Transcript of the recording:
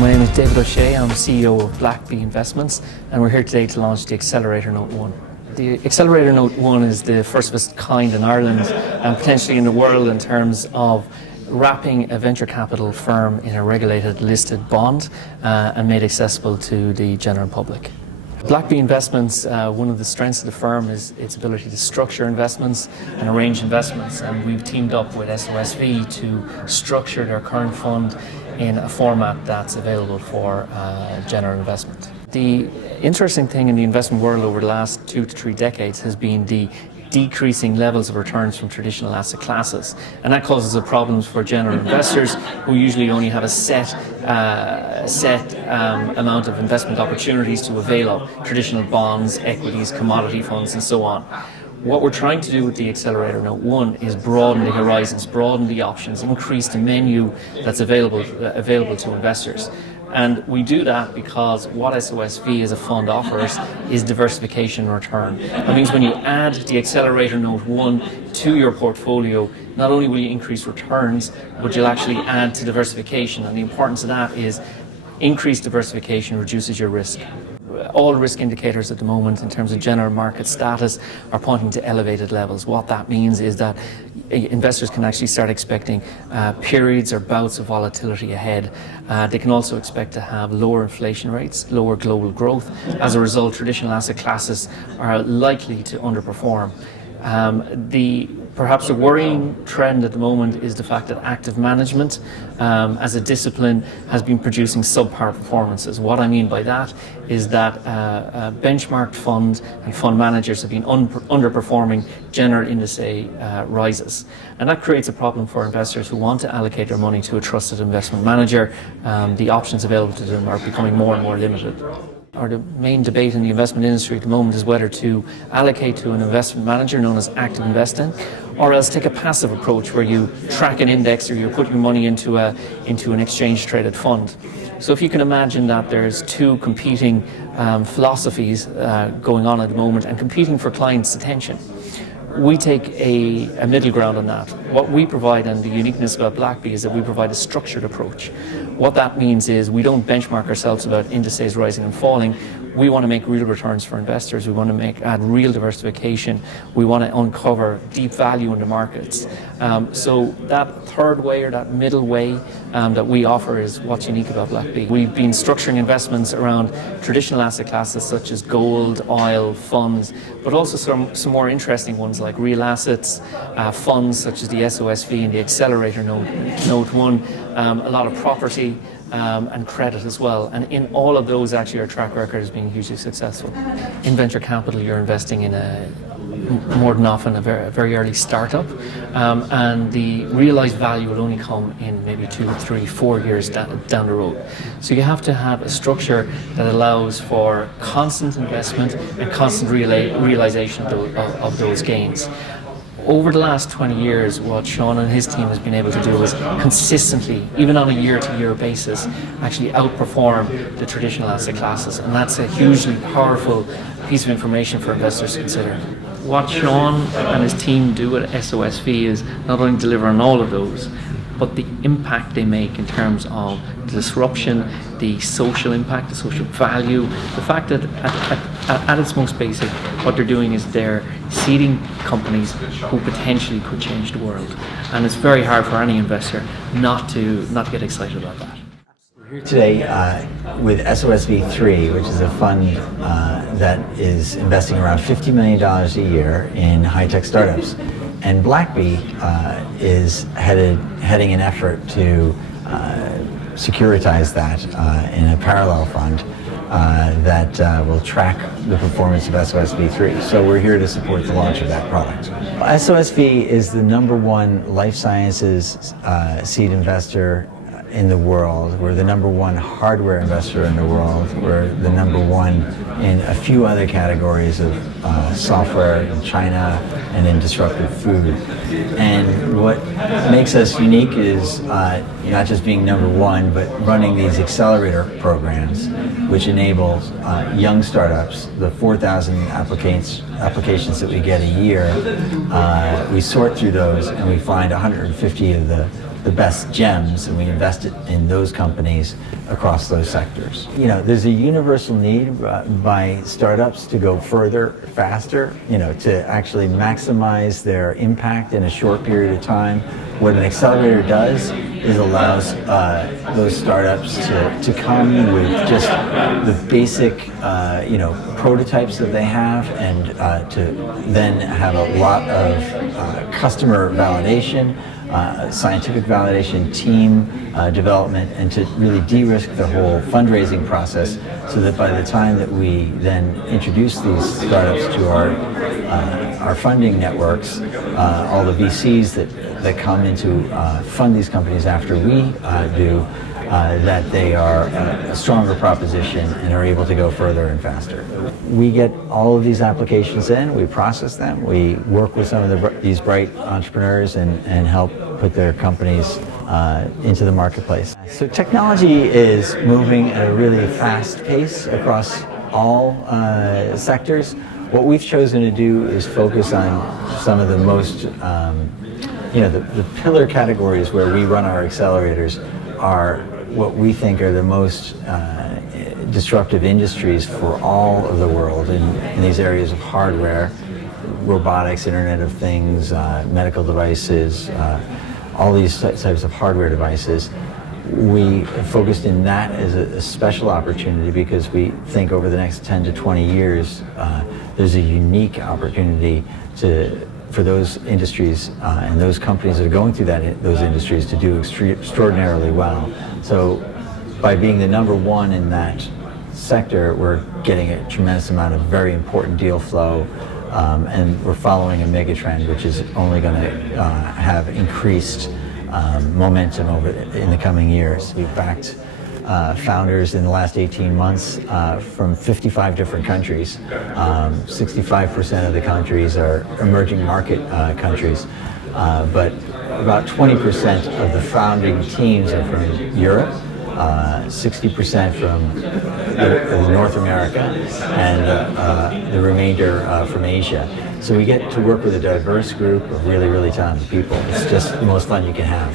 My name is David O'Shea. I'm CEO of Blackbee Investments, and we're here today to launch the Accelerator Note 1. The Accelerator Note 1 is the first of its kind in Ireland and potentially in the world in terms of wrapping a venture capital firm in a regulated listed bond and made accessible to the general public. Blackbee Investments, one of the strengths of the firm is its ability to structure investments and arrange investments, and we've teamed up with SOSV to structure their current fund in a format that's available for general investment. The interesting thing in the investment world over the last 2 to 3 decades has been the decreasing levels of returns from traditional asset classes, and that causes problems for general investors who usually only have a set amount of investment opportunities to avail of: traditional bonds, equities, commodity funds, and so on. What we're trying to do with the Accelerator Note 1 is broaden the horizons, broaden the options, increase the menu that's available to investors. And we do that because what SOSV as a fund offers is diversification in return. That means when you add the Accelerator Note 1 to your portfolio, not only will you increase returns, but you'll actually add to diversification. And the importance of that is increased diversification reduces your risk. All risk indicators at the moment in terms of general market status are pointing to elevated levels. What that means is that investors can actually start expecting periods or bouts of volatility ahead. They can also expect to have lower inflation rates, lower global growth. As a result, traditional asset classes are likely to underperform. Perhaps a worrying trend at the moment is the fact that active management as a discipline has been producing subpar performances. What I mean by that is that benchmarked funds and fund managers have been underperforming general indice rises. And that creates a problem for investors who want to allocate their money to a trusted investment manager. The options available to them are becoming more and more limited. The main debate in the investment industry at the moment is whether to allocate to an investment manager known as active investing, or else take a passive approach where you track an index or you put your money into an exchange traded fund. So if you can imagine that there's two competing philosophies going on at the moment and competing for clients' attention. We take a middle ground on that. What we provide, and the uniqueness about Blackbee, is that we provide a structured approach. What that means is we don't benchmark ourselves about indices rising and falling. We want to make real returns for investors. We want to add real diversification. We want to uncover deep value in the markets. So that third way, or that middle way that we offer, is what's unique about Blackbee. We've been structuring investments around traditional asset classes such as gold, oil, funds, but also some more interesting ones like real assets, funds such as the SOSV and the Accelerator Note 1, a lot of property, and credit as well. And in all of those, actually, our track record has been hugely successful. In venture capital, you're investing in more than often a very early startup, and the realized value will only come in maybe 2, 3, 4 years down the road. So you have to have a structure that allows for constant investment and constant realization of those gains. Over the last 20 years, what Sean and his team has been able to do is consistently, even on a year-to-year basis, actually outperform the traditional asset classes, and that's a hugely powerful piece of information for investors to consider. What Sean and his team do at SOSV is not only deliver on all of those, but the impact they make in terms of the disruption, the social impact, the social value, the fact that at its most basic, what they're doing is they're seeding companies who potentially could change the world. And it's very hard for any investor not to get excited about that. We're here today with SOSV3, which is a fund that is investing around $50 million a year in high-tech startups. And Blackbee is heading an effort to securitize that in a parallel fund that will track the performance of SOSV3. So we're here to support the launch of that product. SOSV is the #1 life sciences seed investor in the world. We're the #1 hardware investor in the world. We're the #1 in a few other categories of software in China and in disruptive food. And what makes us unique is not just being #1, but running these accelerator programs, which enables young startups, the 4,000 applications that we get a year. We sort through those and we find 150 of the the best gems, and we invest it in those companies across those sectors. You know, there's a universal need by startups to go further, faster, you know, to actually maximize their impact in a short period of time. What an accelerator does is allows those startups to come with just the basic, you know, prototypes that they have, and to then have a lot of customer validation, scientific validation, team development, and to really de-risk the whole fundraising process, so that by the time that we then introduce these startups to our funding networks, all the VCs that come into fund these companies after we do, that they are a stronger proposition and are able to go further and faster. We get all of these applications in, we process them, we work with some of these bright entrepreneurs and help put their companies into the marketplace. So technology is moving at a really fast pace across all sectors. What we've chosen to do is focus on some of the most, you know, the pillar categories where we run our accelerators are what we think are the most disruptive industries for all of the world in these areas of hardware, robotics, Internet of Things, medical devices, all these types of hardware devices. We focused in that as a special opportunity because we think over the next 10 to 20 years there's a unique opportunity for those industries and those companies that are going through those industries to do extraordinarily well. So by being the number one in that sector, we're getting a tremendous amount of very important deal flow, and we're following a mega trend which is only going to have increased momentum in the coming years. We've backed founders in the last 18 months from 55 different countries. 65% of the countries are emerging market countries, but about 20% of the founding teams are from Europe, 60% from North America, and the remainder from Asia. So we get to work with a diverse group of really, really talented people. It's just the most fun you can have.